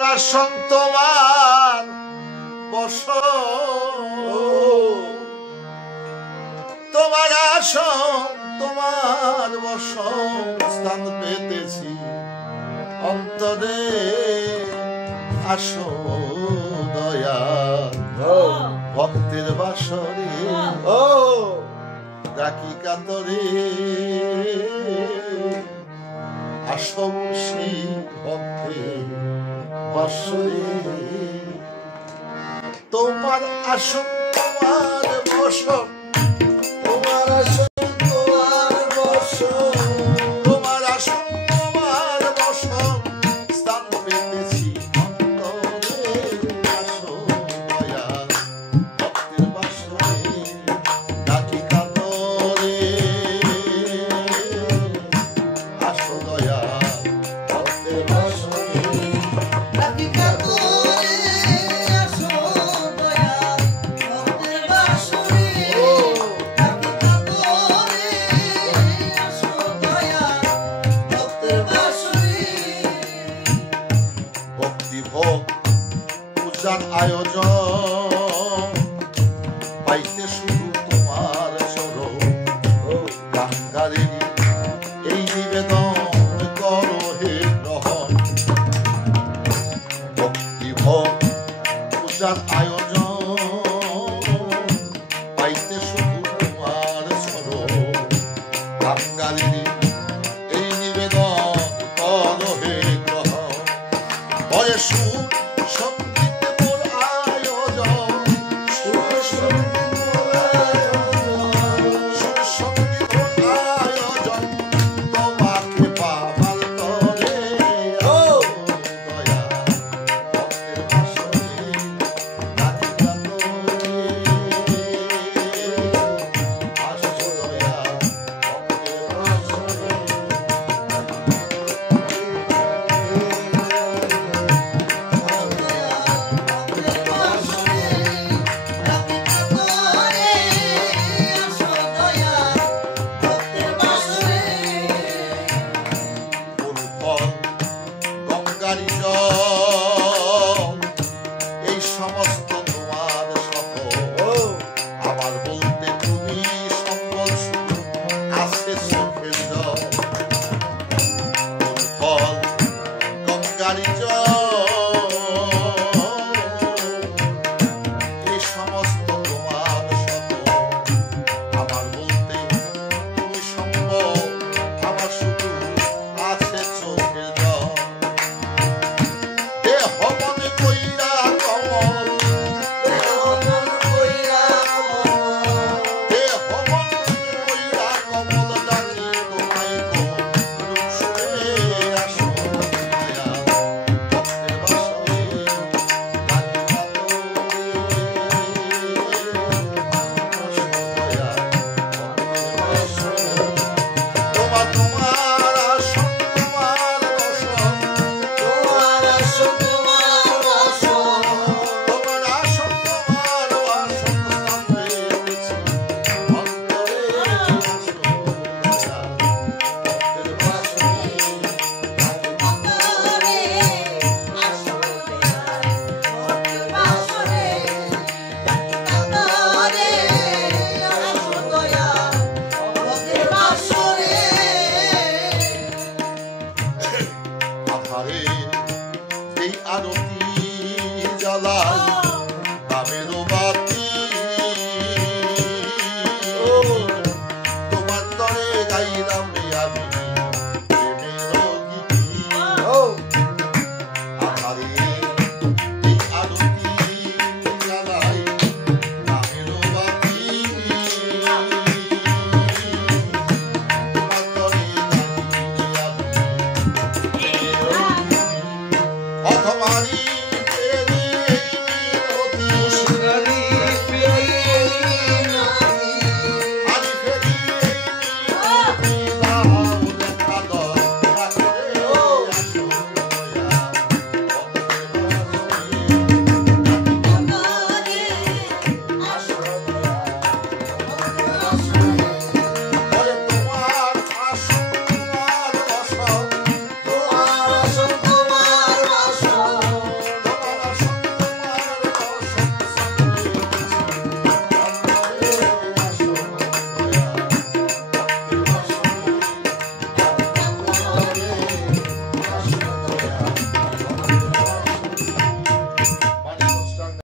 আসন তোমার বস, তোমার আসন তোমার বস, স্থান পেতেছি অন্তরে। আসো দয়া ভক্তের বাসরে, ডাকি কাতরে। আসো খুশি ভক্তের বাসরে, তোমার আসন তোমার বসন, তোমার আসন তোমার বসন, তোমার আসন তোমার বসন, স্থান পেতেছি অন্তরে। আসো দয়া ভক্তের বাসরে, ডাকি কাতরে। আসো দয়া ভক্তের বাসরে, ডাকি কাতরে। আসো দয়া ভক্তের বাসরে, ডাকি কাতরে। আসো দয়া ভক্তের বাসরে। ভক্তি ভোগ পূজার আয়োজন পাইতে শুধু তোমার চরণ, গাঙ্গারেরই এই নিবেদন করো হে গ্রহণ। ভক্তি ভোগ পূজার আয়োজন পাইতে শুধু তোমার চরণ, গাঙ্গারেরই এই নিবেদন করো হে গ্রহণ। বলে সুর সঙ্গীত মোর আয়োজন, সুর সঙ্গীত মোর আয়োজন, সুর সঙ্গীত মোর আয়োজন, তোমাকে পাবার তরে। ও দয়া ভক্তের বাসরে, ডাকি কাতরে। আসো দয়া ভক্তের বাসরে। গঙ্গারি এই সমস্ত তোমার সকল, আমার বলতে তুমি সম্বল শুধু আছে চোখের জল। ফল গঙ্গারি এই সমস্ত তোমার সকল, আমার বলতে তুমি সম্বল, আমার শুধু আছে চোখের জল। দেহ মনে কইরা কমল, দেহ মনে কইরা কমল, দেহ মনে কইরা কমল, ডাকি তোমায় গো রূপ সুরে। আসো দয়া ভক্তের বাসরে, ডাকি কাতরে। আসো দয়া ভক্তের বাসরে, তোমার তোমার আসন তোমার বসন, তোমার আসন তোমার বসন, তোমার আসন তোমার বসন, স্থান পেতেছি অন্তরে। আসো দয়া ভক্তের বাসরে, ডাকি কাতরে। আসো দয়া ভক্তের বাসরে, ডাকি কাতরে। আসো দয়া ভক্তের বাসরে। আধারে এই আরতি জ্বালাই নামেরও বাতি, তোমার তরে গাইলাম রে আমি প্রেমেরও গীতি। আধারে এই আরতি জ্বালাই নামেরও বাতি, তোমার তরে গাইলাম রে আমি প্রেমেরও গীতি। অথমারি